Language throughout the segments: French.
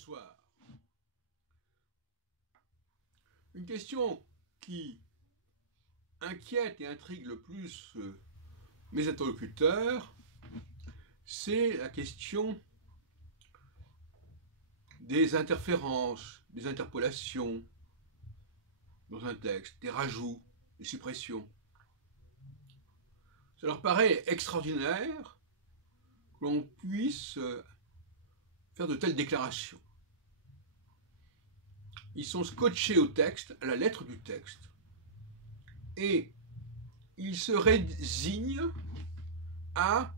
Bonsoir. Une question qui inquiète et intrigue le plus mes interlocuteurs, c'est la question des interférences, des interpolations dans un texte, des rajouts, des suppressions. Ça leur paraît extraordinaire que l'on puisse faire de telles déclarations. Ils sont scotchés au texte, à la lettre du texte, et ils se résignent à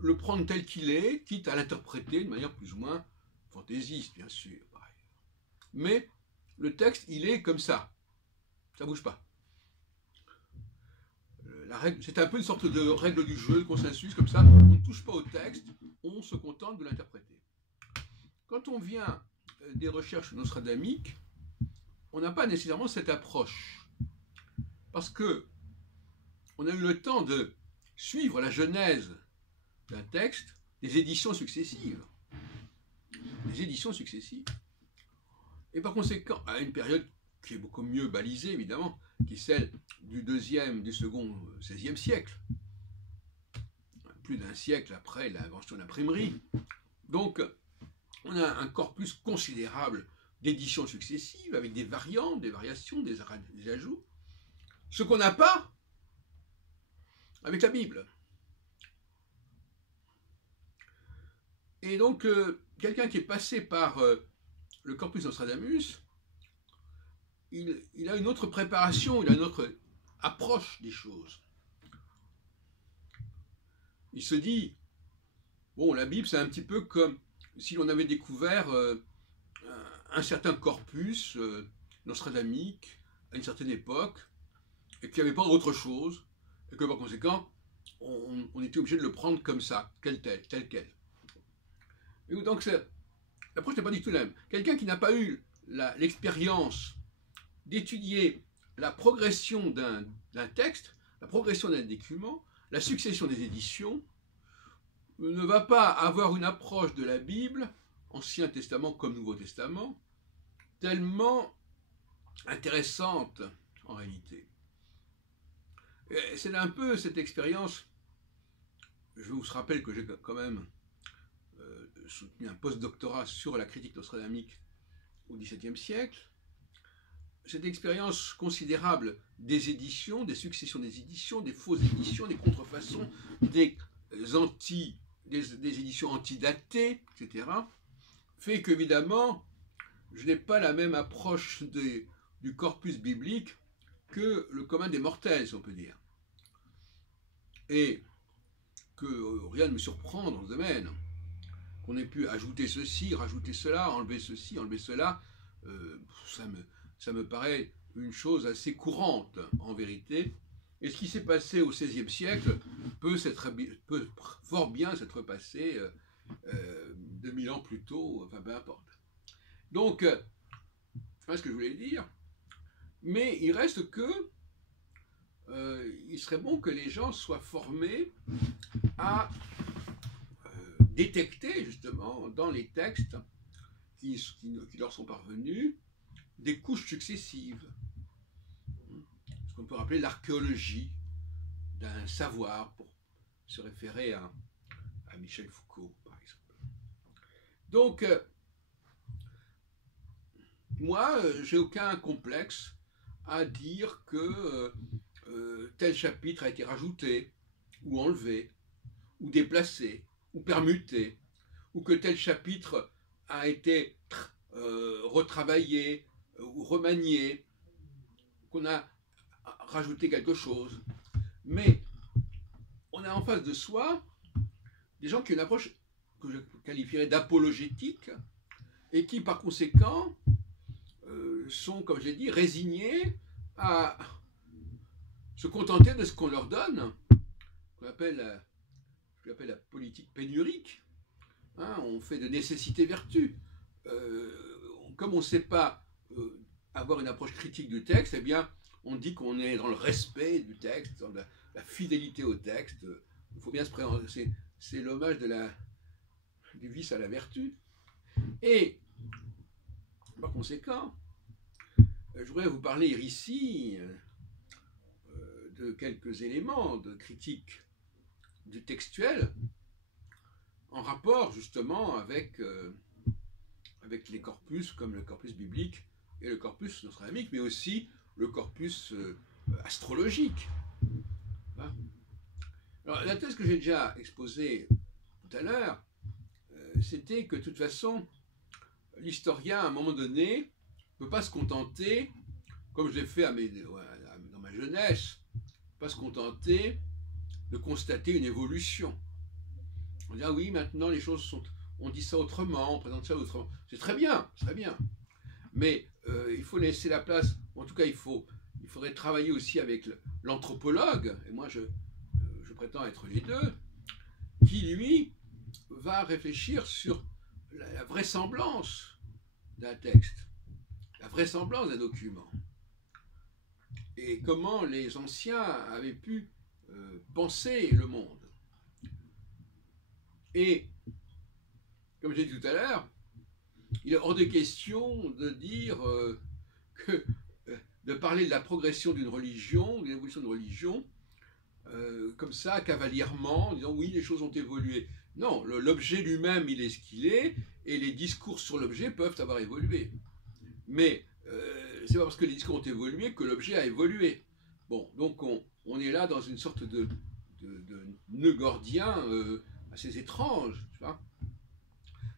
le prendre tel qu'il est, quitte à l'interpréter de manière plus ou moins fantaisiste, bien sûr, par ailleurs. Mais le texte, il est comme ça bouge pas. C'est un peu une sorte de règle du jeu, de consensus, comme ça, on ne touche pas au texte, on se contente de l'interpréter. Quand on vient des recherches nostradamiques, on n'a pas nécessairement cette approche, parce que on a eu le temps de suivre la genèse d'un texte, des éditions successives. Et par conséquent, à une période qui est beaucoup mieux balisée, évidemment, qui est celle du second XVIe siècle, plus d'un siècle après l'invention de l'imprimerie. Donc, on a un corpus considérable d'éditions successives, avec des variantes, des variations, des ajouts. Ce qu'on n'a pas avec la Bible. Et donc, quelqu'un qui est passé par le corpus Nostradamus, il a une autre préparation, il a une autre approche des choses. Il se dit, bon, la Bible, c'est un petit peu comme si l'on avait découvert un certain corpus nostradamique à une certaine époque, et qu'il n'y avait pas autre chose, et que par conséquent, on était obligé de le prendre comme ça, tel quel. Et donc, l'approche n'est pas du tout la même. Quelqu'un qui n'a pas eu l'expérience d'étudier la progression d'un texte, la progression d'un document, la succession des éditions, ne va pas avoir une approche de la Bible, Ancien Testament comme Nouveau Testament, tellement intéressante en réalité. C'est un peu cette expérience. Je vous rappelle que j'ai quand même soutenu un post-doctorat sur la critique nostradamique au XVIIe siècle. Cette expérience considérable des éditions, des successions des éditions, des fausses éditions, des contrefaçons, des éditions antidatées, etc., fait qu'évidemment, je n'ai pas la même approche du corpus biblique que le commun des mortels, si on peut dire. Et que rien ne me surprend dans ce domaine. Qu'on ait pu ajouter ceci, rajouter cela, enlever ceci, enlever cela, ça me paraît une chose assez courante, en vérité. Et ce qui s'est passé au XVIe siècle peut fort bien s'être passé 2000 ans plus tôt, enfin peu importe. Donc, c'est pas ce que je voulais dire, mais il reste que il serait bon que les gens soient formés à détecter justement dans les textes qui leur sont parvenus des couches successives, ce qu'on peut appeler l'archéologie d'un savoir, pour se référer à Michel Foucault par exemple. Donc moi j'ai aucun complexe à dire que tel chapitre a été rajouté ou enlevé ou déplacé ou permuté, ou que tel chapitre a été retravaillé ou remanié, qu'on a rajouté quelque chose. Mais on a en face de soi des gens qui ont une approche que je qualifierais d'apologétique et qui par conséquent sont, comme je l'ai dit, résignés à se contenter de ce qu'on leur donne, qu'on appelle la politique pénurique. On fait de nécessité vertu. Comme on ne sait pas avoir une approche critique du texte, eh bien, on dit qu'on est dans le respect du texte, dans la fidélité au texte. Il faut bien se présenter. C'est l'hommage du vice à la vertu. Et Par conséquent, je voudrais vous parler ici de quelques éléments de critique du textuel en rapport justement avec les corpus comme le corpus biblique et le corpus nostradaméique, mais aussi le corpus astrologique. Alors, la thèse que j'ai déjà exposée tout à l'heure, c'était que de toute façon, l'historien, à un moment donné, ne peut pas se contenter, comme je l'ai fait dans ma jeunesse, pas se contenter de constater une évolution. On dit, ah oui, maintenant les choses sont... On dit ça autrement, on présente ça autrement. C'est très bien, très bien. Mais il faut laisser la place, en tout cas il faudrait travailler aussi avec l'anthropologue, et moi je prétends être les deux, qui lui va réfléchir sur la vraisemblance d'un texte, la vraisemblance d'un document, et comment les anciens avaient pu penser le monde. Et, comme j'ai dit tout à l'heure, il est hors de question de dire de parler de la progression d'une religion, de l'évolution d'une religion, comme ça, cavalièrement, en disant oui, les choses ont évolué. Non, l'objet lui-même, il est ce qu'il est, et les discours sur l'objet peuvent avoir évolué. Mais c'est pas parce que les discours ont évolué que l'objet a évolué. Bon, donc on est là dans une sorte de nœud gordien assez étrange. Tu vois.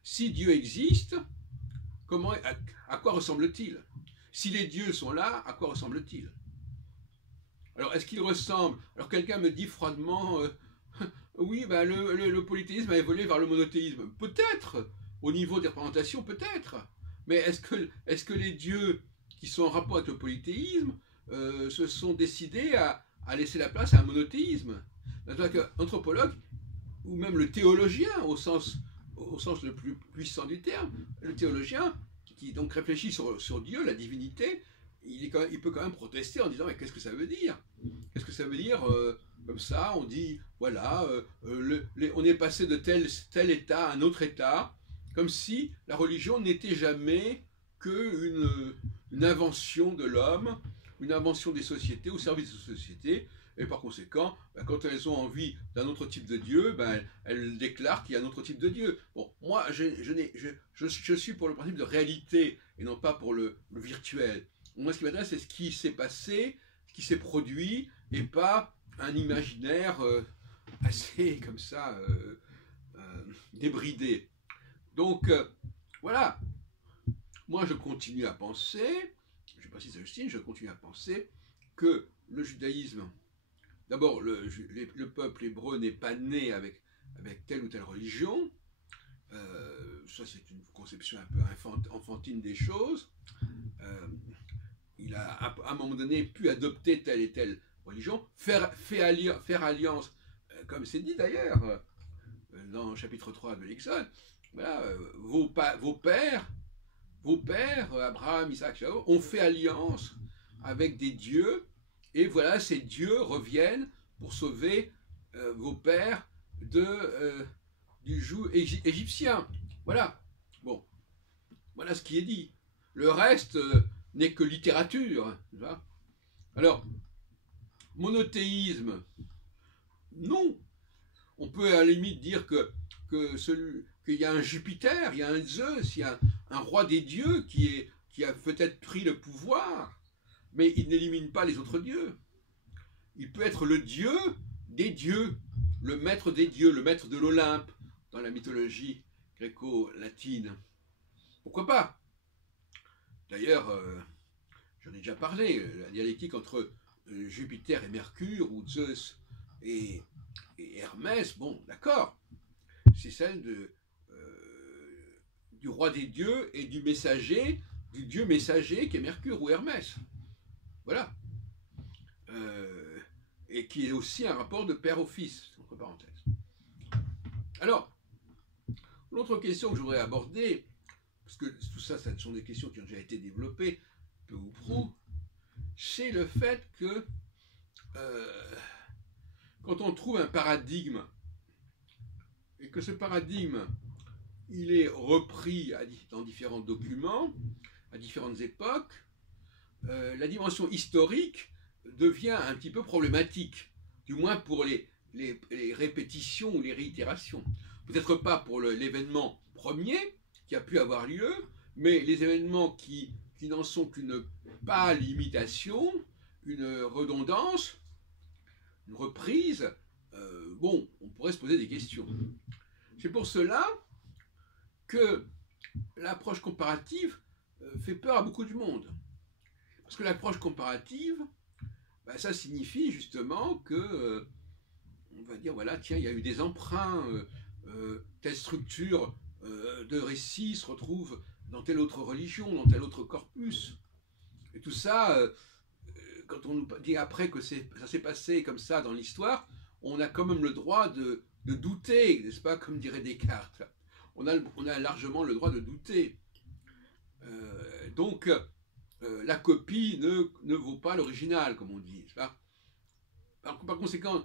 Si Dieu existe, à quoi ressemble-t-il? Si les dieux sont là, à quoi ressemble-t-il? Alors, est-ce qu'il ressemble? Alors, quelqu'un me dit froidement, oui, ben, le polythéisme a évolué vers le monothéisme. Peut-être, au niveau des représentations, peut-être. Mais est-ce que les dieux qui sont en rapport avec le polythéisme se sont décidés à laisser la place à un monothéisme? L'anthropologue, ou même le théologien, au sens le plus puissant du terme, le théologien, qui donc réfléchit sur Dieu, la divinité, il peut quand même protester en disant mais qu'est-ce que ça veut dire? Qu'est-ce que ça veut dire comme ça? On dit voilà, on est passé de tel état à un autre état, comme si la religion n'était jamais qu'une invention de l'homme, une invention des sociétés au service des sociétés, et par conséquent, quand elles ont envie d'un autre type de Dieu, elles déclarent qu'il y a un autre type de Dieu. Bon, moi, je suis pour le principe de réalité et non pas pour le virtuel. Moi, ce qui m'intéresse, c'est ce qui s'est passé, ce qui s'est produit, et pas un imaginaire assez comme ça débridé. Donc, voilà. Moi, je continue à penser, je précise à Justine, je continue à penser que le judaïsme, d'abord, le peuple hébreu n'est pas né avec telle ou telle religion. Ça, c'est une conception un peu enfantine des choses. Il a, à un moment donné, pu adopter telle et telle religion, faire alliance, comme c'est dit d'ailleurs dans le chapitre 3 de l'Exode. Voilà, vos pères, Abraham, Isaac, Jacob, ont fait alliance avec des dieux, et voilà, ces dieux reviennent pour sauver vos pères du joug égyptien. Voilà. Bon. Voilà ce qui est dit. Le reste n'est que littérature. Alors, monothéisme, non. On peut à la limite dire qu'il y a un Jupiter, il y a un Zeus, il y a un roi des dieux qui a peut-être pris le pouvoir, mais il n'élimine pas les autres dieux. Il peut être le dieu des dieux, le maître des dieux, le maître de l'Olympe, dans la mythologie gréco-latine. Pourquoi pas? D'ailleurs, j'en ai déjà parlé, la dialectique entre Jupiter et Mercure, ou Zeus et Hermès, bon, d'accord, c'est celle du roi des dieux et du dieu messager qui est Mercure ou Hermès. Voilà. Et qui est aussi un rapport de père au fils, entre parenthèses. Alors, l'autre question que je voudrais aborder, parce que tout ça, ce sont des questions qui ont déjà été développées, peu ou prou, c'est le fait que quand on trouve un paradigme, et que ce paradigme, il est repris dans différents documents, à différentes époques, la dimension historique devient un petit peu problématique, du moins pour les répétitions ou les réitérations. Peut-être pas pour l'événement premier qui a pu avoir lieu, mais les événements qui n'en sont qu'une pâle imitation, une redondance, une reprise, bon, on pourrait se poser des questions. C'est pour cela que l'approche comparative fait peur à beaucoup de monde. Parce que l'approche comparative, ben, ça signifie justement que, on va dire, voilà, tiens, il y a eu des emprunts, telle structure de récit se retrouve dans telle autre religion, dans tel autre corpus. Et tout ça, quand on nous dit après que ça s'est passé comme ça dans l'histoire, on a quand même le droit de douter, n'est-ce pas, comme dirait Descartes. On a largement le droit de douter. Donc, la copie ne vaut pas l'original, comme on dit, n'est-ce pas? Par conséquent,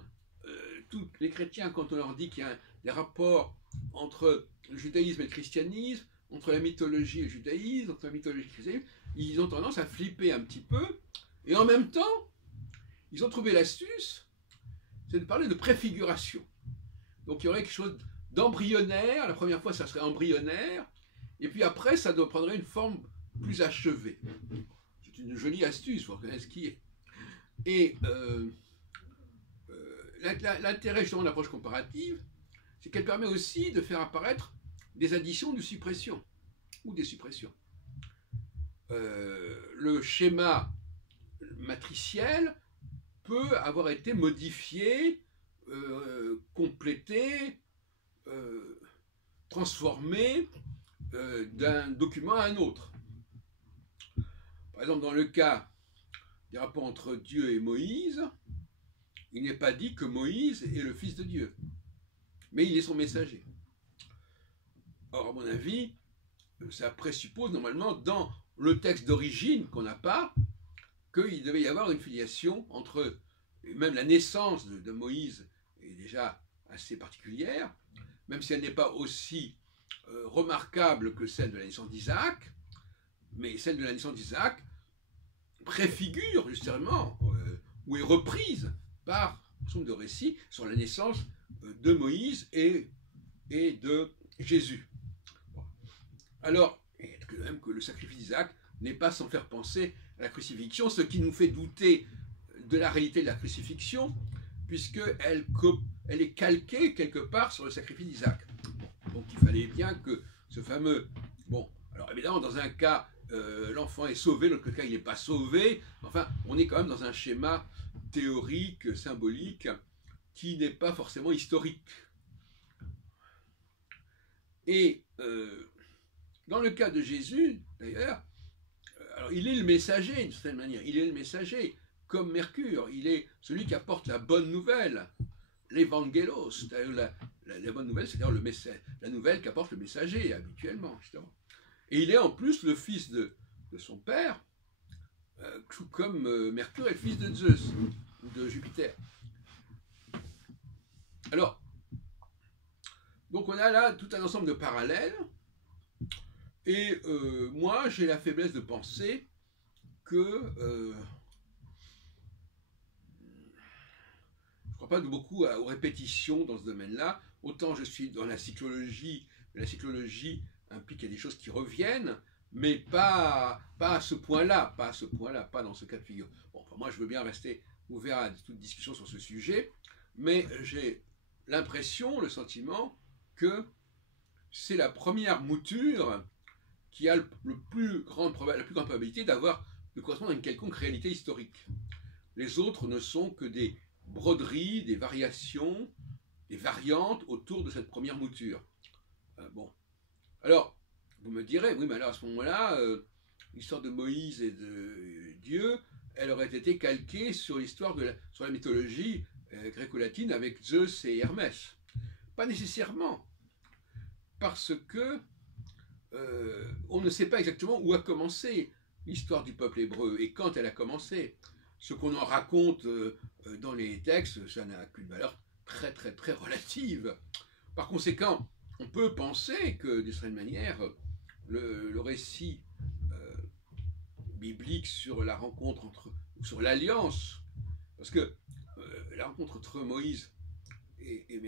tous les chrétiens, quand on leur dit qu'il y a des rapports entre le judaïsme et le christianisme, entre la mythologie et le judaïsme, entre la mythologie et le christianisme, ils ont tendance à flipper un petit peu, et en même temps, ils ont trouvé l'astuce, c'est de parler de préfiguration. Donc il y aurait quelque chose d'embryonnaire, la première fois ça serait embryonnaire, et puis après ça prendrait une forme plus achevée. C'est une jolie astuce, il faut reconnaître ce qui est. Et l'intérêt justement de l'approche comparative, c'est qu'elle permet aussi de faire apparaître des additions de suppressions, ou des suppressions. Le schéma matriciel peut avoir été modifié, complété, transformé d'un document à un autre. Par exemple, dans le cas des rapports entre Dieu et Moïse, il n'est pas dit que Moïse est le fils de Dieu, mais il est son messager. Or, à mon avis, ça présuppose normalement dans le texte d'origine qu'on n'a pas, qu'il devait y avoir une filiation entre, même la naissance de Moïse est déjà assez particulière, même si elle n'est pas aussi remarquable que celle de la naissance d'Isaac, mais celle de la naissance d'Isaac préfigure justement, ou est reprise par un certain nombre de récits sur la naissance de Moïse et de Jésus. Bon. Alors, même que le sacrifice d'Isaac n'est pas sans faire penser à la crucifixion, ce qui nous fait douter de la réalité de la crucifixion, puisqu'elle est calquée quelque part sur le sacrifice d'Isaac. Donc il fallait bien que ce fameux... Bon, alors évidemment, dans un cas, l'enfant est sauvé, dans l'autre cas, il n'est pas sauvé. Enfin, on est quand même dans un schéma théorique, symbolique, qui n'est pas forcément historique. Et dans le cas de Jésus, d'ailleurs, alors il est le messager d'une certaine manière, il est le messager, comme Mercure, il est celui qui apporte la bonne nouvelle, l'évangelos, c'est-à-dire la bonne nouvelle, c'est-à-dire la nouvelle qu'apporte le messager habituellement, justement. Et il est en plus le fils de son père, tout comme Mercure est le fils de Zeus, de Jupiter. Alors, donc on a là tout un ensemble de parallèles, et moi j'ai la faiblesse de penser que je ne crois pas beaucoup aux répétitions dans ce domaine-là. Autant je suis dans la cyclologie implique qu'il y a des choses qui reviennent, mais pas à ce point-là, pas dans ce cas de figure. Bon, enfin, moi je veux bien rester ouvert à toute discussion sur ce sujet, mais j'ai l'impression, le sentiment que c'est la première mouture qui a la plus grande probabilité de correspondre à une quelconque réalité historique. Les autres ne sont que des broderies, des variations, des variantes autour de cette première mouture. Bon. Alors, vous me direz, oui, mais alors à ce moment-là, l'histoire de Moïse et de Dieu, elle aurait été calquée sur sur la mythologie gréco-latine avec Zeus et Hermès. Pas nécessairement, parce que on ne sait pas exactement où a commencé l'histoire du peuple hébreu et quand elle a commencé. Ce qu'on en raconte dans les textes, ça n'a qu'une valeur très très très relative. Par conséquent, on peut penser que, d'une certaine manière, le récit biblique sur la rencontre sur l'alliance, parce que la rencontre entre Moïse et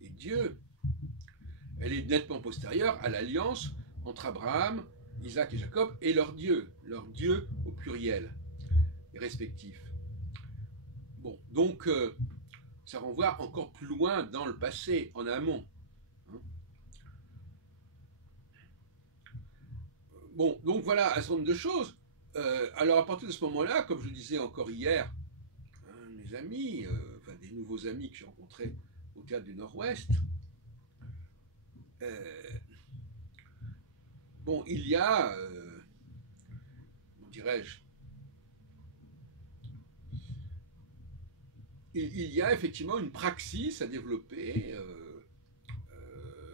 Dieu, elle est nettement postérieure à l'alliance entre Abraham, Isaac et Jacob et leur Dieu au pluriel et respectif. Bon, donc ça renvoie encore plus loin dans le passé, en amont. Bon, donc voilà un certain nombre de choses. Alors à partir de ce moment-là, comme je le disais encore hier, mes amis, enfin des nouveaux amis que j'ai rencontrés au Théâtre du Nord-Ouest, bon, il y a, comment dirais-je, il y a effectivement une praxis à développer,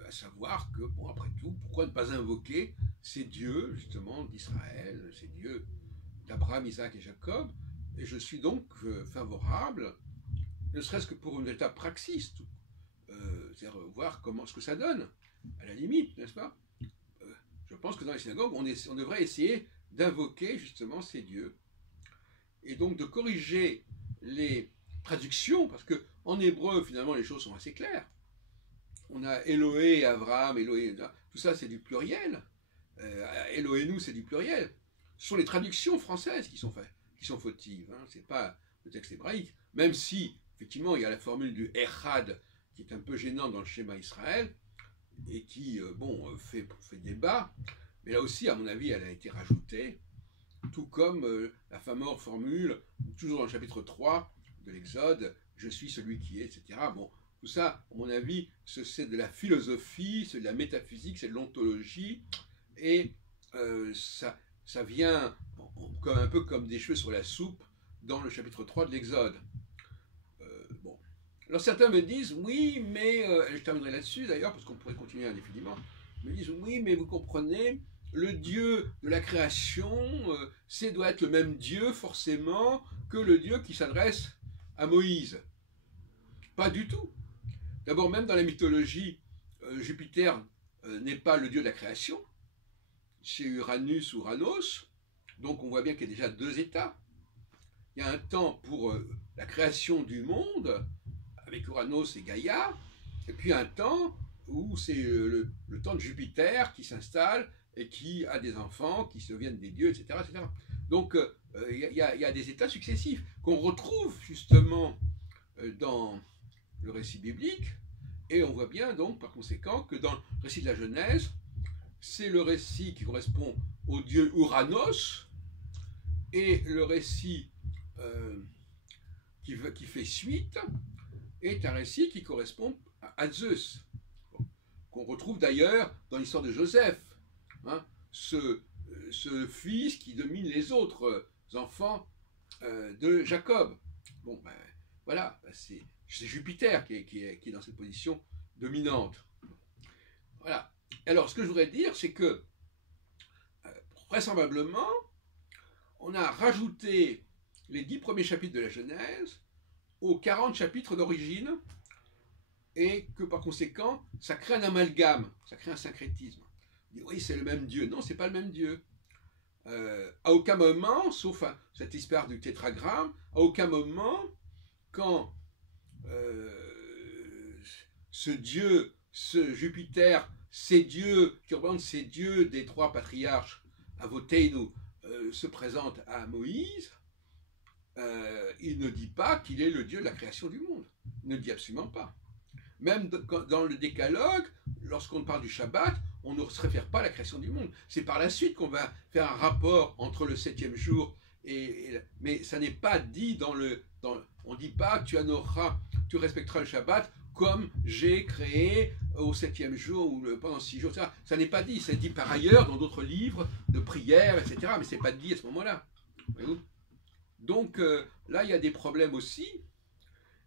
à savoir que, bon, après tout, pourquoi ne pas invoquer ces dieux, justement, d'Israël, ces dieux d'Abraham, Isaac et Jacob, et je suis donc favorable, ne serait-ce que pour une véritable praxis, c'est-à-dire voir ce que ça donne, à la limite, n'est-ce pas? Je pense que dans les synagogues, on devrait essayer d'invoquer justement ces dieux, et donc de corriger les traductions, parce que en hébreu, finalement, les choses sont assez claires. On a Elohé, Abraham, Elohé, tout ça c'est du pluriel. Elohenu c'est du pluriel. Ce sont les traductions françaises qui sont fautives, hein. C'est pas le texte hébraïque, même si effectivement il y a la formule du Echad qui est un peu gênante dans le schéma Israël et qui fait débat, mais là aussi à mon avis elle a été rajoutée, tout comme la fameuse formule toujours dans le chapitre 3 de l'Exode, je suis celui qui est, etc. Bon, tout ça, à mon avis, c'est de la philosophie, c'est de la métaphysique, c'est de l'ontologie, et ça vient un peu comme des cheveux sur la soupe dans le chapitre 3 de l'Exode. Bon. Alors certains me disent, oui, mais, je terminerai là-dessus d'ailleurs, parce qu'on pourrait continuer indéfiniment, me disent, oui, mais vous comprenez, le Dieu de la création, doit être le même Dieu forcément que le Dieu qui s'adresse à Moïse. Pas du tout. D'abord, même dans la mythologie, Jupiter n'est pas le dieu de la création, c'est Uranus ou Uranos, donc on voit bien qu'il y a déjà deux états. Il y a un temps pour la création du monde, avec Uranos et Gaïa, et puis un temps où c'est le temps de Jupiter qui s'installe et qui a des enfants, qui se deviennent des dieux, etc. etc. Donc il y a des états successifs qu'on retrouve justement dans le récit biblique, et on voit bien donc par conséquent que dans le récit de la Genèse, c'est le récit qui correspond au dieu Uranos, et le récit qui fait suite est un récit qui correspond à Zeus, qu'on retrouve d'ailleurs dans l'histoire de Joseph, hein, ce fils qui domine les autres enfants de Jacob. Bon, ben voilà, c'est Jupiter qui est dans cette position dominante. Voilà. Alors, ce que je voudrais dire, c'est que, vraisemblablement, on a rajouté les 10 premiers chapitres de la Genèse aux 40 chapitres d'origine, et que par conséquent, ça crée un amalgame, ça crée un syncrétisme. On dit, oui, c'est le même Dieu. Non, c'est pas le même Dieu. À aucun moment, sauf cette histoire du tétragramme, à aucun moment, quand ce Dieu, ce Jupiter, ces dieux, qui représentent ces dieux des trois patriarches, Avoteinu, se présente à Moïse, il ne dit pas qu'il est le Dieu de la création du monde. Il ne le dit absolument pas. Même dans le décalogue, lorsqu'on parle du Shabbat, on ne se réfère pas à la création du monde. C'est par la suite qu'on va faire un rapport entre le 7e jour mais ça n'est pas dit on ne dit pas tu respecteras le Shabbat comme j'ai créé au 7e jour ou pendant 6 jours, etc. Ça n'est pas dit, c'est dit par ailleurs dans d'autres livres de prières, etc. Mais c'est pas dit à ce moment-là. Donc là, il y a des problèmes aussi.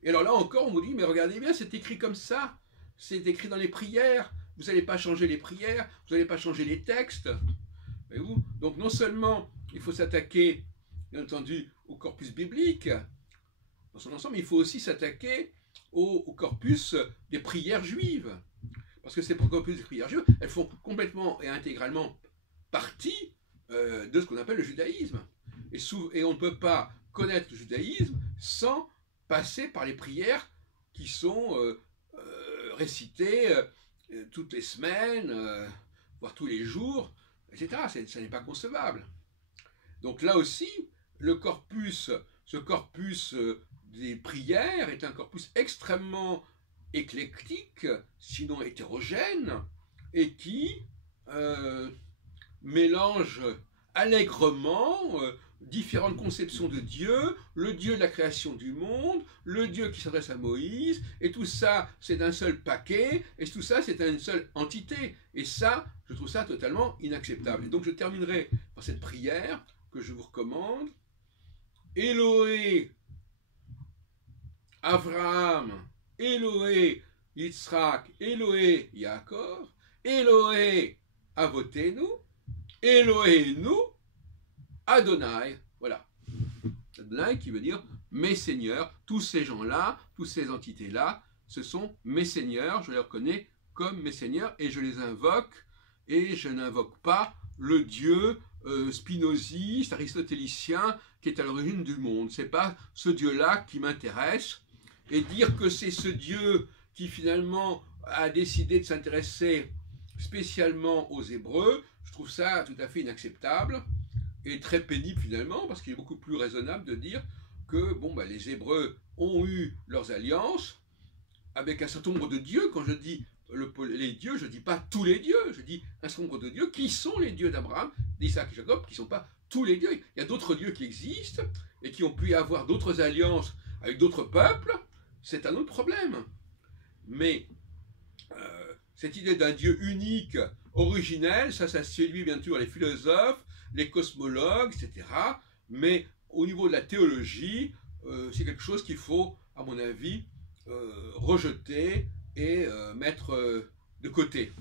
Et alors là encore, on vous dit, mais regardez bien, c'est écrit comme ça. C'est écrit dans les prières. Vous n'allez pas changer les prières, vous n'allez pas changer les textes. Voyez-vous ? Donc non seulement il faut s'attaquer, bien entendu, au corpus biblique dans son ensemble, mais il faut aussi s'attaquer au corpus des prières juives. parce que ces corpus des prières juives, elles font complètement et intégralement partie de ce qu'on appelle le judaïsme. Et on ne peut pas connaître le judaïsme sans passer par les prières qui sont récitées toutes les semaines, voire tous les jours, etc. Ça n'est pas concevable. Donc là aussi, ce corpus des prières est un corpus extrêmement éclectique, sinon hétérogène, et qui mélange allègrement différentes conceptions de Dieu, le Dieu de la création du monde, le Dieu qui s'adresse à Moïse, et tout ça c'est d'un seul paquet, et tout ça c'est une seule entité. Et ça, je trouve ça totalement inacceptable. Et donc je terminerai par cette prière que je vous recommande. Elohé Avraham, Elohé Yitzhak, Elohé Yaakov, Elohé Avotenu, Elohenu Adonai. Voilà. Adonai qui veut dire mes seigneurs. Tous ces gens-là, toutes ces entités-là, ce sont mes seigneurs. Je les reconnais comme mes seigneurs et je les invoque. Et je n'invoque pas le Dieu spinoziste, aristotélicien qui est à l'origine du monde. C'est pas ce Dieu-là qui m'intéresse. Et dire que c'est ce Dieu qui finalement a décidé de s'intéresser spécialement aux Hébreux, je trouve ça tout à fait inacceptable et très pénible finalement, parce qu'il est beaucoup plus raisonnable de dire que les Hébreux ont eu leurs alliances avec un certain nombre de dieux. Quand je dis les dieux, je ne dis pas tous les dieux, je dis un certain nombre de dieux qui sont les dieux d'Abraham, d'Isaac et Jacob, qui ne sont pas tous les dieux. Il y a d'autres dieux qui existent et qui ont pu avoir d'autres alliances avec d'autres peuples, c'est un autre problème. Mais cette idée d'un Dieu unique, originel, ça séduit bien sûr les philosophes, les cosmologues, etc. Mais au niveau de la théologie, c'est quelque chose qu'il faut, à mon avis, rejeter et mettre de côté.